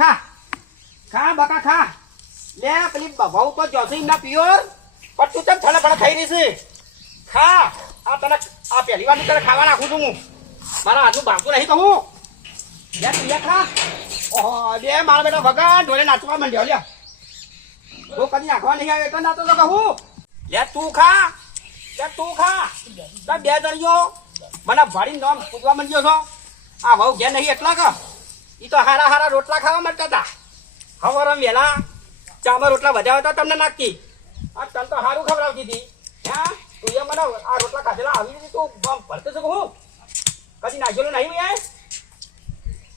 ખા ખા બકા ખા લે પેલી બભાઉ તો જોસી ના પિયોર પણ તું ચમ થળે ભળે ખાઈ રહી છે ખા આ તને આ પહેલી વાર તને ખાવા નાખું છું હું મારા હાથનું ભાગતું નહીં કહું લે તું લે ખા ઓહો બે મારા બેટા વગર ઢોલે નાચવા માંડ્યો લે તું કદી નાખવા નહીં આવે એટલે નાતો તો કહું લે તું ખા બે જણીઓ મને ભાડી નામ પૂછવા માંડ્યો છો આ ભાવ ઘેર નહીં એટલા કે એ તો હારા રોટલા ખાવા માંડતા હતા હવારે વહેલા ચામાં રોટલા વધારે હતા તમને નાખતી આ તને તો સારું ખવડાવતી હતી હા તું એ મને આ રોટલા ખાધેલા આવી રીતે તું ભરતો છો હું કદી નાખેલું નહીં મેં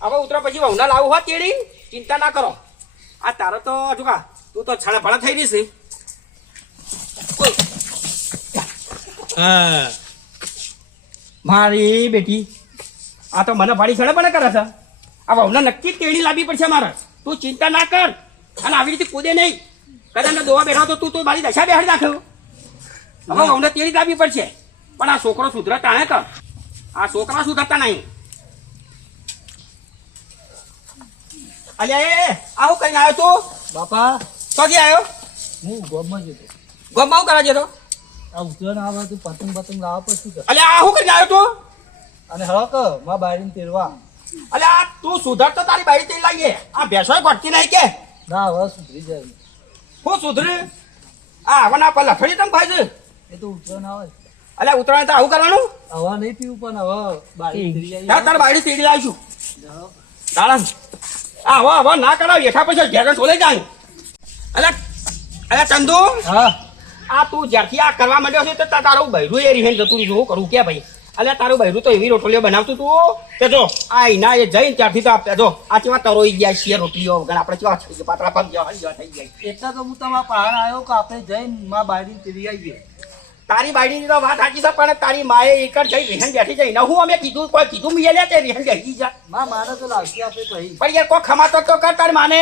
હવે ઉતરો પછી વહુના લાવું હોત તેડી ચિંતા ના કરો આ તારો તો હજુ કા તું તો છાણા ભણા થઈ રહી છે મારી બેટી આ તો મને ભાડી છડે પણ કરે છે આ વહુને નક્કી તેડી લાવવી પડશે મારે તું ચિંતા ના કર અને આવી રીતે કૂદે નહીં કદાચ દોવા બેઠા તો તું તો મારી દશા બેહાડી નાખ્યો હવે વહુને તેડી લાવવી પડશે પણ આ છોકરો સુધરતા હે કર આ છોકરા સુધરતા નહીં અલ્યા આવું કઈ આવ્યો તું બાપા ક્યાંથી આવ્યો હું ગોમમાં જતો ગોમમાં હું કરવા જતો આ ઉતરણ આવે તું પતંગ લાવવા પર શું કર અલ્યા આ હું કરી આવ્યો તું અને હવે ક માં બારીને તેરવા અલ્યા તું સુધર તો તારી બાઈ તેલ લાગીએ આ ભેંસો ઘટતી નહીં કે ના હવે સુધરી જાય હું સુધરે આ આવવાના પર લફડી તમ ભાઈ છે એ તો ઉતરણ આવે અલ્યા ઉતરાણ તો આવું કરવાનું હવા નહીં પીવું પણ હવે બારી તેરી તાર બાઈ તેડી લાવીશું તારા આ હવા ના કરાવ એઠા પછી ઘેર ટોલે જાય અલ્યા ચંદુ હા આ તું જ્યારથી આ કરવા માંડ્યો છે તો તારું બૈરું એ રીહેન જતું રહ્યું શું કરું કે ભાઈ અલ્યા તારું બૈરું તો એવી રોટલીઓ બનાવતું તું કે જો આ એના એ જઈને ત્યારથી તો જો આ કેવા તરોઈ ગયા છીએ રોટલીઓ વગર આપણે કેવા પાતળા પગ જેવા થઈ જાય એટલા તો હું તમારા પહાડ આવ્યો કે આપણે જઈને માં બારીને તેરી આવીએ તારી બાઈડીની તો વાત સાચી છે પણ તારી માએ એકર જઈ રીહેન બેઠી જઈ હું અમે કીધું કોઈ કીધું મીએ લે તે રીહેન બેઠી જા માં મારે તો લાવતી આપે કહી પણ યાર કોઈ ખમાતો તો કર તારી માને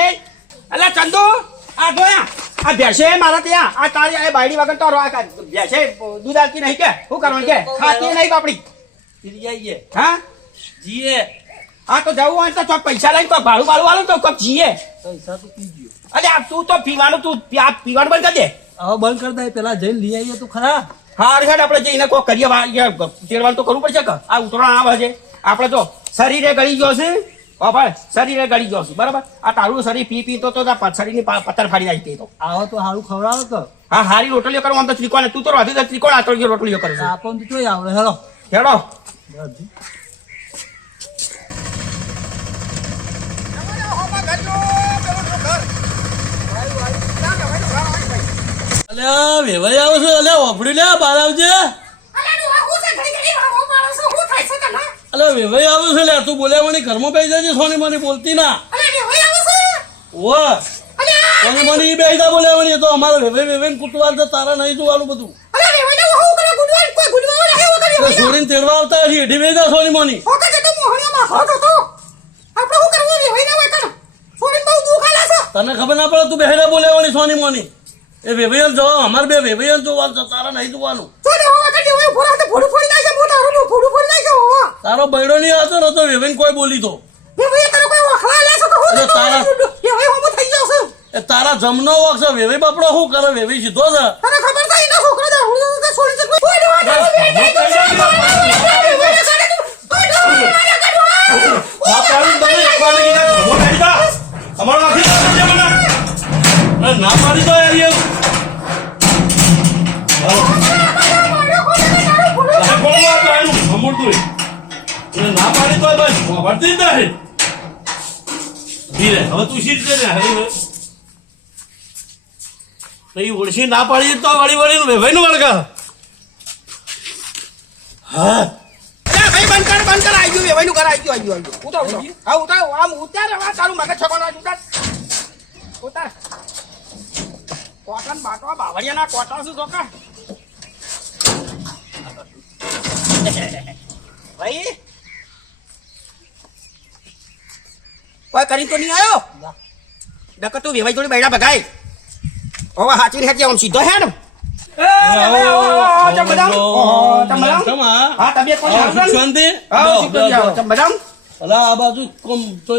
અલ્યા ચંદુ આ જોયા આ ભેંસે મારા ત્યાં આ તારી આ બાયડી વગર તો ભેંસે દૂધ આલતી નહીં કે શું કરવાનું કે ખાતી નહીં બાપડી તેરી આવીએ હા જીએ હા તો જવું હોય તો ચોક પૈસા લઈને તો ભાડું વાળું તો કોક જીએ પૈસા તો પીજો અરે આ તું તો પીવાનું પીવાનું બંધ કરી દે હવે બંધ કરી દે પેલા જઈને લઈ આવીએ તો ખરા હા અરે આપણે જઈને કોઈ કરીએ તેરવાનું તો કરવું પડશે કે આ ઉતરાણ આવે છે આપણે તો શરીરે ગળી ગયો છે ભાઈ શરીરે ગળી ગયો છે બરાબર આ તારું શરીર પી તો શરીરની પથ્થર ફાડી નાખી તો આવો તો સારું ખવડાવો તો હા હારી રોટલીઓ કરવા તો ત્રિકોણ તું તો રાધી તો ત્રિકોણ આતળીઓ રોટલીઓ કરે છે આપણને તો આવડે હેલો હેડો અલ્યા વેવાઈ આવો છો અલ્યા ઓફડી લે બહાર આવજે અલ્યા વેવાઈ આવો છે લે તું બોલ્યા મને ઘરમાં બેસી જજે સોની મને બોલતી ના ઓ સોની મને ઈ બેસી જા બોલ્યા મને તો અમારો વેવાઈ કુટવાર તો તારા નહીં જોવાનું બધું સોની તેડવા આવતા હશે એઢી બેસી જા સોની મની તને ખબર ના પડે તું બેહેરા બોલ્યા સોની મની એ વેવાઈ જો અમારે બે વેવાઈ જોવાનું તારા નહીં જોવાનું તારો બૈડો નહીં આવતો ને તો વેવાઈ કોઈ બોલી તો તારા જમનો વખ છે વેવાઈ બાપડો શું કરે વેવાઈ સીધો છે ના પાડી તો યાર ના પાડી તો બસ ભરતી જ નહીં ધીરે હવે તું સીટ દે ને હરી ઓળશી ના પાડી તો વળી વળી ભાઈ નું વળગા હા ભાઈ બંધ કર આવી ગયું ભાઈ નું કર આવી ગયું ઉતાર હા ઉતાર આમ ઉતાર તારું મગજ છકવાના ઉતાર ઉતાર કોટન બાટવા બાવળિયાના કોટન શું ચોકા ભાઈ કોઈ કરી તો નહીં આવ્યો ડક તું વેવાઈ જોડે બૈડા બગાય હવે હાચવી હાચી આમ સીધો હે ને હા તબિયત શાંતિ આ બાજુ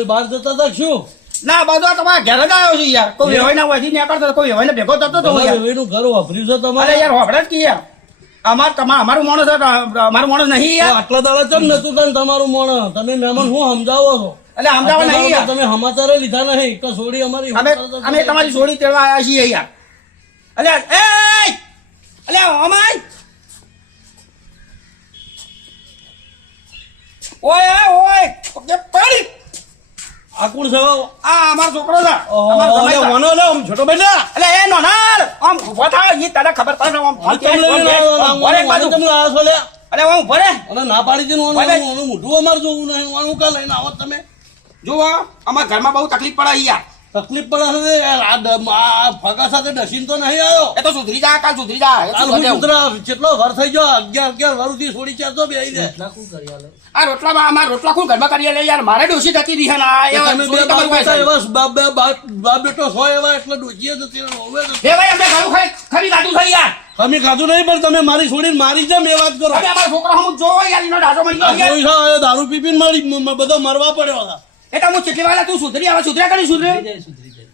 બહાર જતા હતા શું ના બધો તમારા ઘેર જ આવ્યો છું યાર કોઈ વેવાઈના વયથી નીકળતો તો કોઈ વેવાઈને ભેગો થતો તો હું યાર. વેવાઈનું ઘર વાપર્યું છે અરે તમારે યાર હોભળે જ કે યાર અમારું માણસ અમારું માણસ નહીં યાર. આટલા દાડા ચમ નતું તને તમારું મોણ તમે મહેમાન હું સમજાવો છો એટલે સમજાવવા નહીં યાર. તમે સમાચાર લીધા નહીં કે છોડી અમારી અમે તમારી છોડી તેડવા આવ્યા છીએ યાર. અલ્યા અમાય ઓય ઓય પગે પડી. આ કોણ છે આ અમારો છોકરો છે. અમારો જમાઈ છે. મનો લે છોટો બેટા એટલે એ નોનાર આમ ઉભો થાવ ઈ તને ખબર પડે આમ ભરે એક બાજુ. અરે હું ભરે અને ના પાડી દીધું ભાઈ. મોઢું અમારે જોવું નહીં આનું કા લઈને આવો તમે જુઓ અમારા ઘરમાં બહુ તકલીફ પડે યાર. તકલીફ પડે છે યાર આ ફગા સાથે ડસીન તો નહીં આવ્યો એ તો સુધરી જા કાલ સુધરી જા એ કાલ તો હું બધે. કૂતરા કેટલો ઘર થઈ ગયો 11 વર્ષથી છોડી ચારતો બે આવી જાય આ રોટલામાં અમારા રોટલા કોણ ઘરમાં કરીએ લે યાર મારે ડોસી થતી રહી છે ને આ એવા તમે બે છોડી તમારું બાપ પાસે. એવા બાપ બેટો છો એવા એટલે ડોજીએ જતી રહે, હોવે જતી. એ ભાઈ અમને ઘણું ખરી ગાધું થઈ યાર. અમે ખાધું નહીં પણ તમે મારી છોડીને મારી જેમ એ વાત કરો તમે અમારા છોકરા હમું જોવો યાર એનો ડાસો મળી આ ગયો યાર. જોઈ છે, દારૂ પીપીને મારી બધો મરવા પડ્યો હતા. એટલે હું ચેટલી વાળા તું સુધરી આવે સુધર્યા કરી સુધરે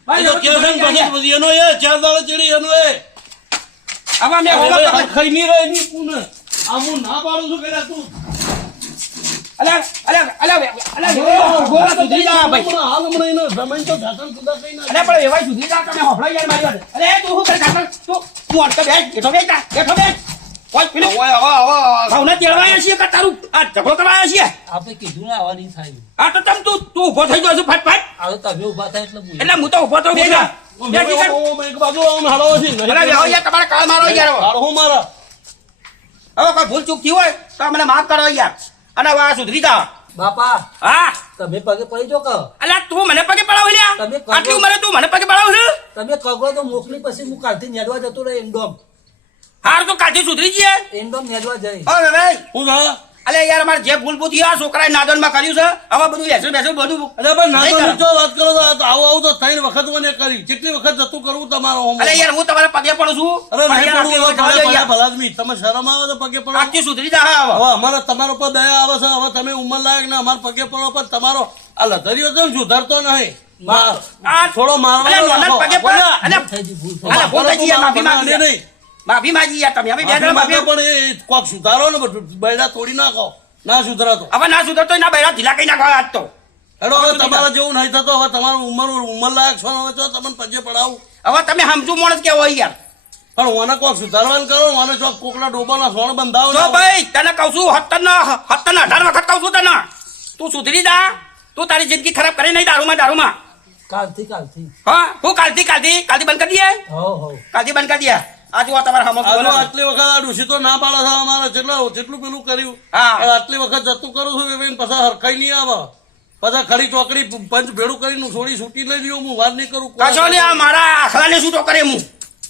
ભાઈ એ તો કે છે ને પછી એનો એ 4 દાડા ચડી એનો એ હવે અમે હવે હોમવર્ક આ ખાઈ નહીં રહે એની પૂને. આ હું ના પાડું છું કે તું ગોળા સુધરી જા ભાઈ. હમણાં હાલ હમણાં એને જમીન તો ઢાંકણ જુદા કરી નાખે. અરે પણ એવાય સુધરી જા તમે હોફળાઈ યાર મારી વાત. અરે તું શું કરે કાકા તું અટકે બેઠ બેઠો બેઠ જા, બેઠો બેઠ કોઈ પેલું ભાવને તેડવાયા છીએ કે તારું આ ઝઘડો કરાયા છીએ. આપણે કીધું ને આવા નહીં થાય આ તો તમ તું ઉભો થઈ ગયો છું ફટ હવે તમે ઉભા થાય એટલે બોલો. એટલે હું તો ઉભો તો બે જા બે જી કર. એક બાજુ આમ હાલો છે અરે બેહો યાર તમારે કાળ મારો યાર હવે. હાલો હું મારા કોઈ ભૂલ ચૂક થઈ હોય તો મને માફ કરો યાર. અને હવે આ સુધરી જા. બાપા હા તમે પગે પડી જો કે અલ્યા તું મને પગે પડાવ લ્યા. તમે કરો. આટલી ઉંમરે તું મને પગે પડાવ છે. તમે કગડો તો મોકલી પછી હું કાલથી નેડવા જતો રહે એન્ડોમ હાર તો કાઢી સુધરી જઈએ. એન્ડોમ નેડવા જઈ હવે ભાઈ હું થા અલે યાર અમારે જે ભૂલ ભૂલ થયા છોકરાએ નાદનમાં કર્યું છે હવે બધું બેસું બેસું બધું અરે પણ ના તો નહીં નીચો વાત કરો તો આવું આવું તો 3 વખત મને કરી કેટલી વખત જતું કરવું તમારો હોમ અલે યાર હું તમારા પગે પડું છું અરે પણ નહીં યાર પડવું આટલી ભલે વખત યાર. ભલે આદમી તમે શરમ આવે તો પગે પડો આટલી સુધરી જા હવે. હવે અમારે તમારા પર દયા આવે છે હવે તમે ઉંમર લાયક ને અમારા પગે પડો પણ તમારો આ લધરીઓ તો સુધરતો નહીં આ થોડો અલે મારવાનો નોનદ રાખો. પગે પડ. અલે થઈ ગઈ ભૂલ થઈ અલે ભૂલ થઈ ગઈ યાર, માફી પણ માંગી નહીં માફી માંગી યાર તમે. હવે બે જણા માફી માફી માંગે પણ એ કોક સુધારો ને બધું બૈડા તોડી નાખો ના સુધરાતો હવે ના સુધરતો ના બૈરા ઢીલા કઈ નાખો આજ તો. હેડો હવે તમારા જેવું નહીં થતો હવે તમારું ઉંમર લાયક છો ને હવે તો તમને પગે પડાવું હવે તમે સમજુ માણસ કેવો હોય યાર. પણ ઓને કોક સુધારવાનું કરો ઓને ચોક કોકના ડોબાના સોણ બંધાવો જો ભાઈ તને કહું છું 17 18 વખત કહું છું તને તું સુધરી જા. તું તારી જિંદગી ખરાબ કરી નહીં દારૂમાં. કાલથી હા હું કાલથી બંધ કરી દઈએ. હો કાલથી બંધ કરી દઈએ. આજુ આ તમારા સામે આજુ બોલો. આટલી વખત આ ડૂસી તો ના પાડે છે અમારે જેટલું પેલું કર્યું હા. હવે આટલી વખત જતું કરું છું એ પછી હરખાઈ નહીં આવે પછી ખડી ચોકડી પંચ ભેડું કરીને છોડી છૂટી લઈ લ્યો હું વાર નહીં કરું કશો નહીં આ મારા આખલાને છૂટો કરે હું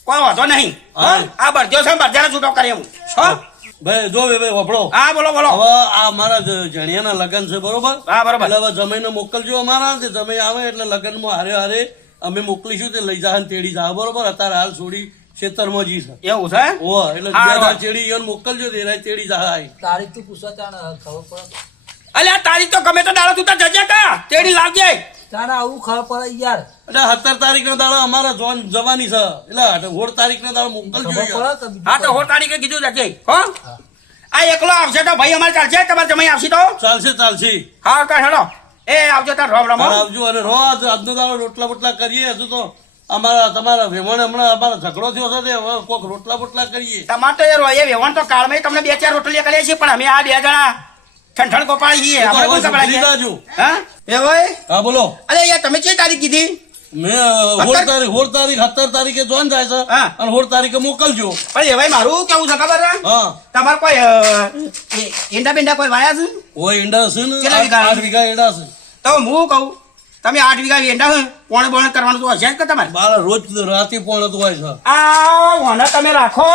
કોઈ વાંધો નહીં. હા. આ બરદ્યો છે બરદ્યાને છૂટો કરે હું. હો? ભાઈ જો ભાઈ વપડો હા બોલો બોલો. હવે આ મારા જણિયાના લગ્ન છે બરોબર હા બરોબર. એટલે હવે જમાઈને મોકલજો અમારા તે જમાઈ આવે એટલે લગ્નમાં હારે અમે મોકલીશું તે લઈ જા તેડી જા બરોબર અત્યારે હાલ છોડી ખેતરમાં જી છે એવું છે ઓ એટલે હા, બે હા. દાળ ચેડી એને મોકલજો તે રાય તેડી જા તારીખ તું પૂછવા ત્યાં ખબર પડે અલ્યા તારી તો ગમે તો દાડો તું તો જજે કા તેડી લાવજે. તારે આવું ખબર પડે યાર એટલે 17 તારીખનો દાડો અમારે જવાની છે એટલે 16 તારીખનો દાડો મોકલજો ખબર યાર. પડે કે બીજું હા તો 16 તારીખે કીધું જજે. હો આ એકલો આવશે તો ભાઈ અમારે ચાલશે તમારે જમાઈ આવશે તો ચાલશે હા તો હેડો એ આવજો તાર રોમ રોમ. હાલ આવજો અને રોજ આજનો દાડો રોટલા બોટલા કરીએ હજુ તો તમારા વેમણ હમણાં અમારો ઝઘડો થયો છે તે હવે કોક રોટલા બોટલા કરીએ તમારે તો યાર એ વ્યવહાર તો કાળમાં તમને 2-4 રોટલી કરીએ છીએ પણ અમે આ 2 જણા ઠંઠણ ગોપાળી છીએ. આપણે કોણ સુધરી કપડાં જાજો. હા એ ભાઈ હા બોલો અરે યાર તમે કઈ તારીખ કીધી. મેં 16 તારીખ 17 તારીખે જોઈન થાય છે હા. અને 16 તારીખે મોકલજો પણ એ ભાઈ મારું કેવું છે ખબર છે હા તમારે કોઈ ઈંડા બિંડા કોઈ વાયા છે ઓય ઈંડા છે ને કેટલા વીઘા? 8 વીઘા ઈંડા છે તો હું કહું તમે 8 વીઘા ઈંડા હોય પોણે બોણે કરવાનું તો હશે જ કે તમારે. મારા રોજ રાતે પણ હોય છે આ વાના તમે રાખો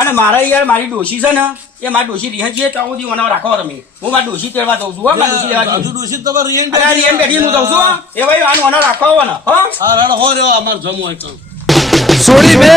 અને મારા યાર મારી ડોશી છે ને એ મારી ડોશી રીહન છે તો સુધી વાના રાખો તમે. હું મારી ડોશી તેડવા દઉં છું હો મારી ડોશી લેવા હજુ જઈએ. ડોશી તમારે રિયન અરે આ રીહન બેઠી હું દઉં છું હો. એ ભાઈ આનું વાના રાખો વાના હો. હા રાડો હો રહ્યો અમાર જમો હોય કામ છોડી બે